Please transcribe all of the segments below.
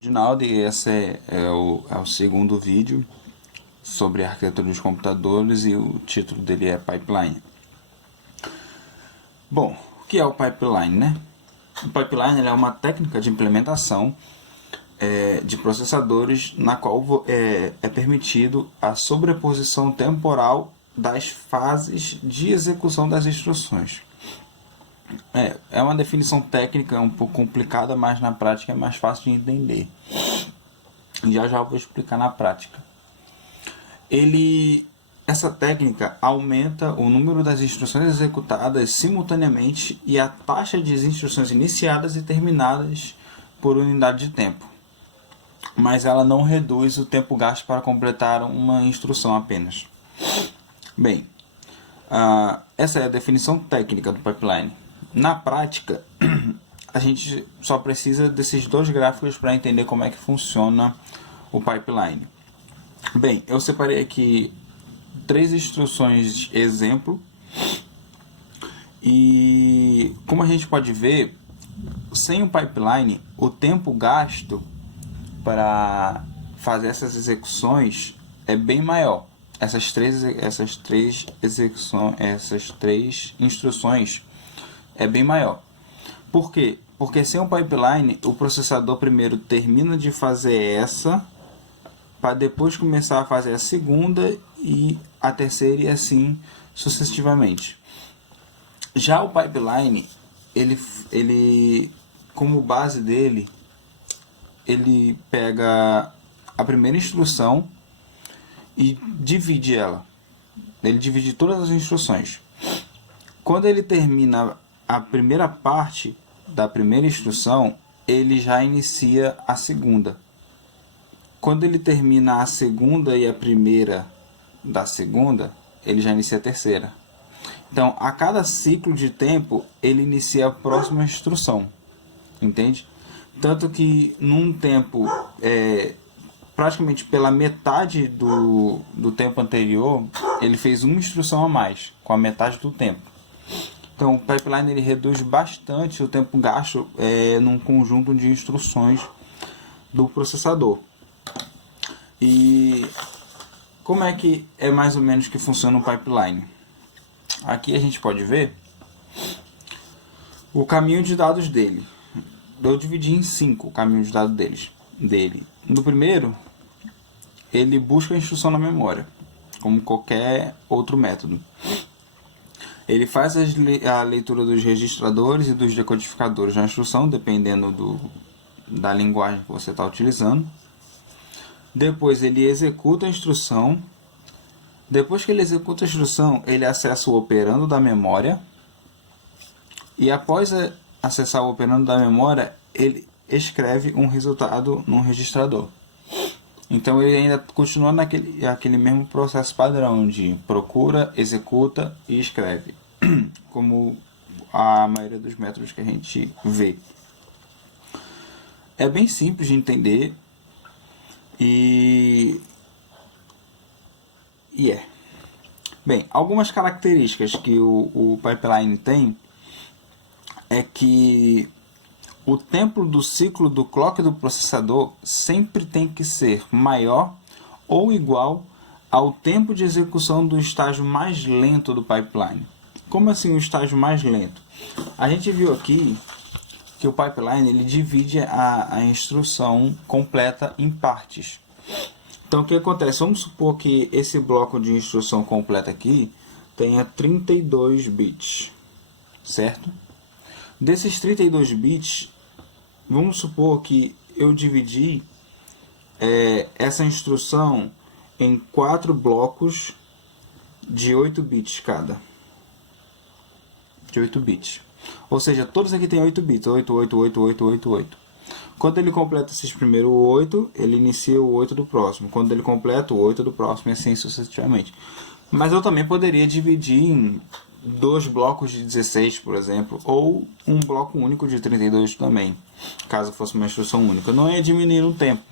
Ginaldo, e esse é o segundo vídeo sobre a arquitetura dos computadores e o título dele é Pipeline. Bom, o que é o pipeline, né? O pipeline é uma técnica de implementação de processadores na qual é permitido a sobreposição temporal das fases de execução das instruções. É uma definição técnica um pouco complicada, mas na prática é mais fácil de entender. Já eu vou explicar na prática. Essa técnica aumenta o número das instruções executadas simultaneamente e a taxa de instruções iniciadas e terminadas por unidade de tempo, mas ela não reduz o tempo gasto para completar uma instrução apenas. Bem, essa é a definição técnica do pipeline. Na prática, a gente só precisa desses dois gráficos para entender como é que funciona o pipeline. Bem, eu separei aqui 3 instruções exemplo e como a gente pode ver, sem o pipeline, o tempo gasto para fazer essas execuções é bem maior. Essas três instruções é bem maior. Por quê? Porque sem o pipeline, o processador primeiro termina de fazer essa para depois começar a fazer a segunda e a terceira e assim sucessivamente. Já o pipeline, ele como base dele, ele pega a primeira instrução e divide ela. Ele divide todas as instruções. Quando ele termina a primeira parte da primeira instrução, ele já inicia a segunda. Quando ele termina a segunda e a primeira da segunda, ele já inicia a terceira. Então, a cada ciclo de tempo, ele inicia a próxima instrução. Entende? Tanto que num tempo, praticamente pela metade do tempo anterior, ele fez uma instrução a mais, com a metade do tempo. Então, o pipeline ele reduz bastante o tempo gasto num conjunto de instruções do processador. E como é que é mais ou menos que funciona o pipeline? Aqui a gente pode ver o caminho de dados dele. Eu dividi em 5 o caminho de dados dele. No primeiro, ele busca a instrução na memória, como qualquer outro método. Ele faz a leitura dos registradores e dos decodificadores da instrução, dependendo da linguagem que você está utilizando. Depois ele executa a instrução. Depois que ele executa a instrução, ele acessa o operando da memória. E após acessar o operando da memória, ele escreve um resultado num registrador. Então ele ainda continua naquele mesmo processo padrão de procura, executa e escreve, como a maioria dos métodos que a gente vê. É bem simples de entender e Bem, algumas características que o pipeline tem é que o tempo do ciclo do clock do processador sempre tem que ser maior ou igual ao tempo de execução do estágio mais lento do pipeline. Como assim o estágio mais lento? A gente viu aqui que o pipeline ele divide a instrução completa em partes. Então o que acontece? Vamos supor que esse bloco de instrução completa aqui tenha 32 bits, certo? Desses 32 bits, vamos supor que eu dividi essa instrução em 4 blocos de 8 bits cada. De 8 bits. Ou seja, todos aqui tem 8 bits. 8, 8, 8, 8, 8, 8. Quando ele completa esses primeiros 8, ele inicia o 8 do próximo. Quando ele completa o 8 do próximo, e assim sucessivamente. Mas eu também poderia dividir em 2 blocos de 16, por exemplo, ou um bloco único de 32 também, caso fosse uma instrução única. Não ia diminuir o tempo,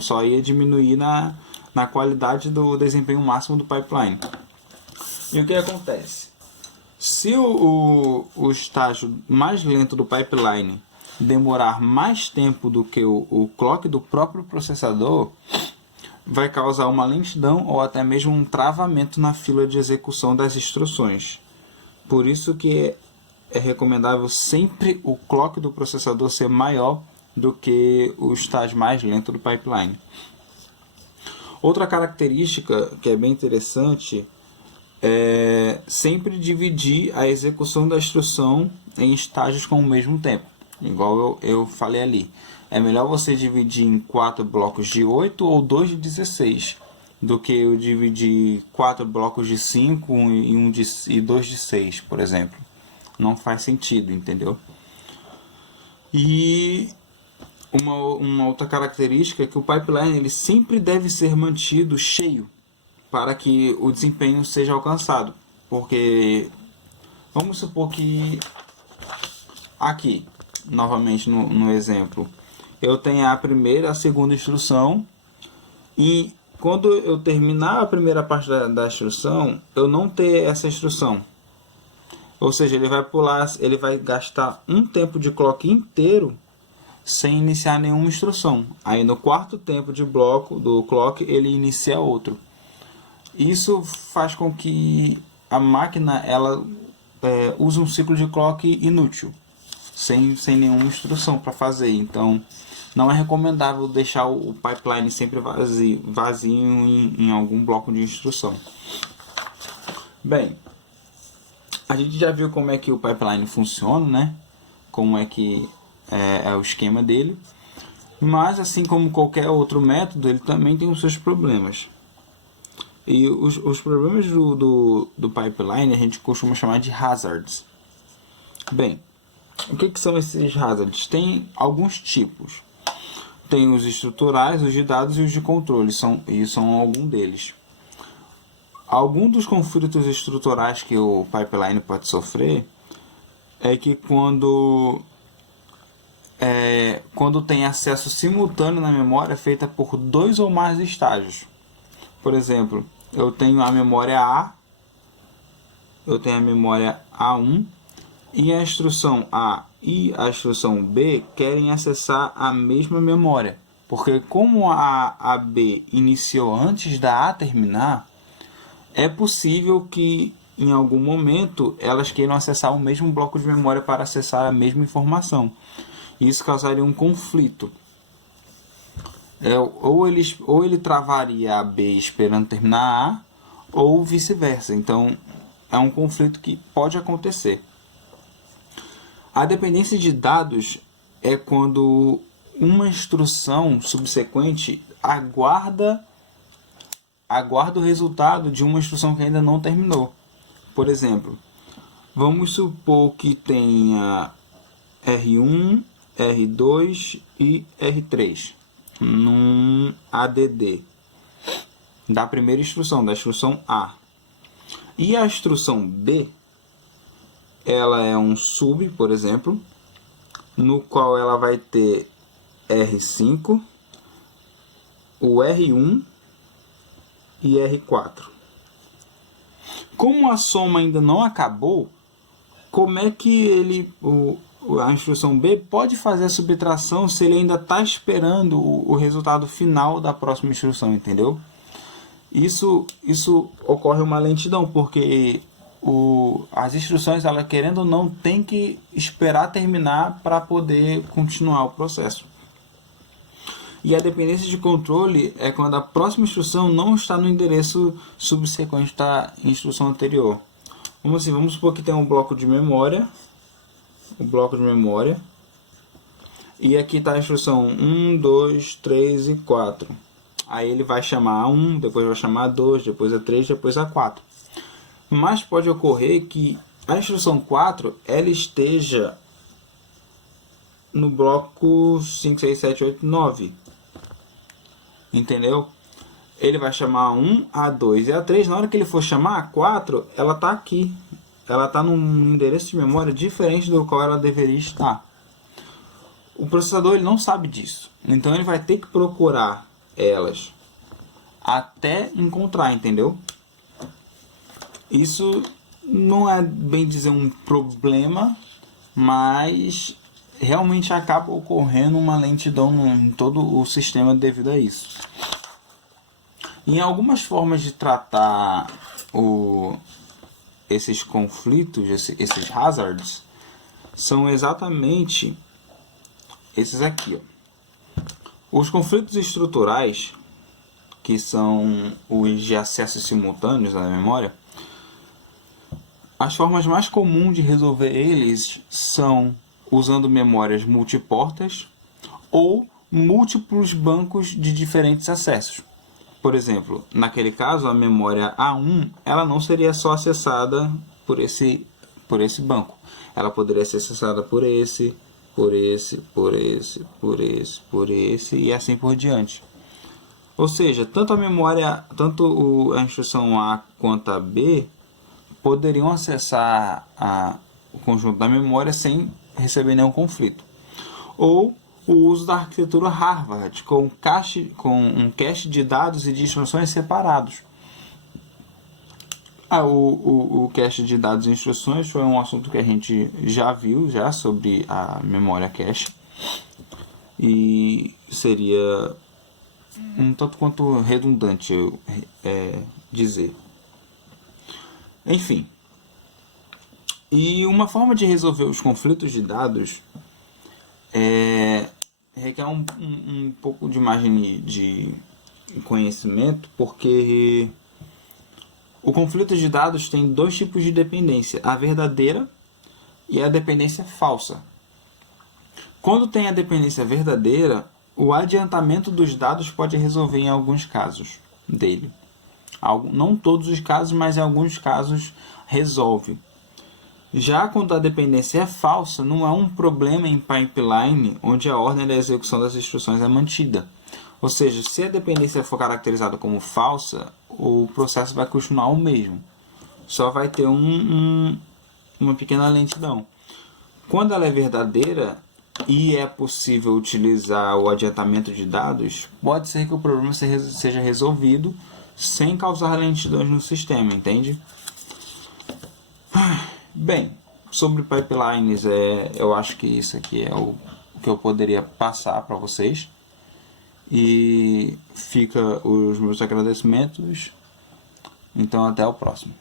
só ia diminuir na qualidade do desempenho máximo do pipeline. E o que acontece? Se o estágio mais lento do pipeline demorar mais tempo do que o clock do próprio processador, vai causar uma lentidão ou até mesmo um travamento na fila de execução das instruções. Por isso que é recomendável sempre o clock do processador ser maior do que o estágio mais lento do pipeline. Outra característica que é bem interessante é sempre dividir a execução da instrução em estágios com o mesmo tempo. Igual eu falei ali. É melhor você dividir em 4 blocos de 8 ou 2 de 16 do que eu dividir 4 blocos de 5 e 2 de 6, por exemplo. Não faz sentido, entendeu? E uma outra característica é que o pipeline ele sempre deve ser mantido cheio para que o desempenho seja alcançado. Porque vamos supor que aqui, novamente no exemplo, eu tenho a primeira e a segunda instrução, e quando eu terminar a primeira parte da instrução, eu não ter essa instrução. Ou seja, ele vai pular, ele vai gastar um tempo de clock inteiro sem iniciar nenhuma instrução. Aí no quarto tempo de bloco do clock ele inicia outro. Isso faz com que a máquina ela use um ciclo de clock inútil, sem nenhuma instrução para fazer. Então não é recomendável deixar o pipeline sempre vazio em algum bloco de instrução. Bem, a gente já viu como é que o pipeline funciona, né? Como é que é o esquema dele. Mas assim como qualquer outro método, ele também tem os seus problemas. E os problemas do pipeline a gente costuma chamar de hazards. Bem, o que são esses hazards? Tem alguns tipos. Tem os estruturais, os de dados e os de controle, são alguns deles. Algum dos conflitos estruturais que o pipeline pode sofrer é que quando tem acesso simultâneo na memória feita por 2 ou mais estágios. Por exemplo, eu tenho a memória A, eu tenho a memória A1 e a instrução A e a instrução B querem acessar a mesma memória. Porque como a B iniciou antes da A terminar, é possível que em algum momento elas queiram acessar o mesmo bloco de memória para acessar a mesma informação. Isso causaria um conflito. Ou ele travaria a B esperando terminar a A, ou vice-versa. Então é um conflito que pode acontecer. A dependência de dados é quando uma instrução subsequente aguarda o resultado de uma instrução que ainda não terminou. Por exemplo, vamos supor que tenha R1, R2 e R3 num ADD da primeira instrução, da instrução A. E a instrução B, ela é um sub, por exemplo, no qual ela vai ter R5, o R1 e R4. Como a soma ainda não acabou, como é que a instrução B pode fazer a subtração se ele ainda está esperando o resultado final da próxima instrução, entendeu? Isso ocorre uma lentidão, porque as instruções, ela querendo ou não, tem que esperar terminar para poder continuar o processo. E a dependência de controle é quando a próxima instrução não está no endereço subsequente da instrução anterior. Vamos supor que tem um bloco de memória, e aqui está a instrução 1, 2, 3 e 4. Aí ele vai chamar a 1, depois vai chamar a 2, depois a 3, depois a 4. Mas pode ocorrer que a instrução 4 ela esteja no bloco 5, 6, 7, 8, 9. Entendeu? Ele vai chamar a 1, a 2 e a 3. Na hora que ele for chamar a 4, ela está aqui. Ela está num endereço de memória diferente do qual ela deveria estar. O processador ele não sabe disso. Então ele vai ter que procurar elas até encontrar, entendeu? Isso não é bem dizer um problema, mas realmente acaba ocorrendo uma lentidão em todo o sistema devido a isso. Em algumas formas de tratar esses conflitos, esses hazards, são exatamente esses aqui, ó. Os conflitos estruturais, que são os de acessos simultâneos à memória, as formas mais comuns de resolver eles são usando memórias multiportas ou múltiplos bancos de diferentes acessos. Por exemplo, naquele caso, a memória A1 ela não seria só acessada por esse banco. Ela poderia ser acessada por esse e assim por diante. Ou seja, tanto a instrução A quanto a B poderiam acessar o conjunto da memória sem receber nenhum conflito. Ou o uso da arquitetura Harvard, com um cache de dados e de instruções separados. O cache de dados e instruções foi um assunto que a gente já viu sobre a memória cache. E seria um tanto quanto redundante dizer. Enfim. E uma forma de resolver os conflitos de dados requer um pouco de margem de conhecimento, porque o conflito de dados tem dois tipos de dependência, a verdadeira e a dependência falsa. Quando tem a dependência verdadeira, o adiantamento dos dados pode resolver em alguns casos dele. Não todos os casos, mas em alguns casos resolve. Já quando a dependência é falsa, não há um problema em pipeline onde a ordem da execução das instruções é mantida. Ou seja, se a dependência for caracterizada como falsa, o processo vai continuar o mesmo. Só vai ter uma pequena lentidão. Quando ela é verdadeira e é possível utilizar o adiantamento de dados, pode ser que o problema seja resolvido sem causar lentidões no sistema, entende? Bem, sobre pipelines, eu acho que isso aqui é o que eu poderia passar para vocês. E fica os meus agradecimentos. Então, até o próximo.